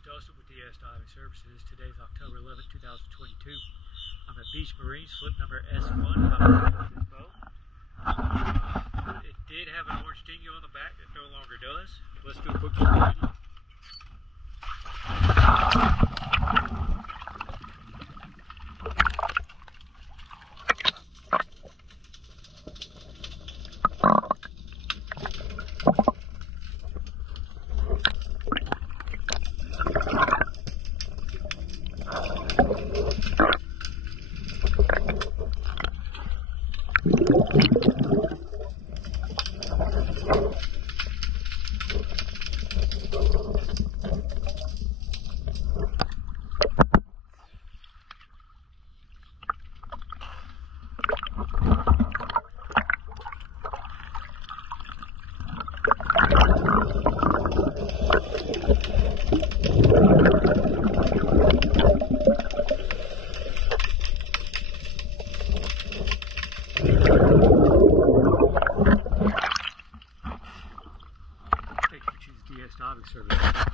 is Dustin with DS Diving Services. Today is October 11, 2022. I'm at Beach Marine, slip number S1, about to this boat. It did have an orange dinghy on the back that no longer does. Let's do a quick video. Thank you for choosing DS Diving Services.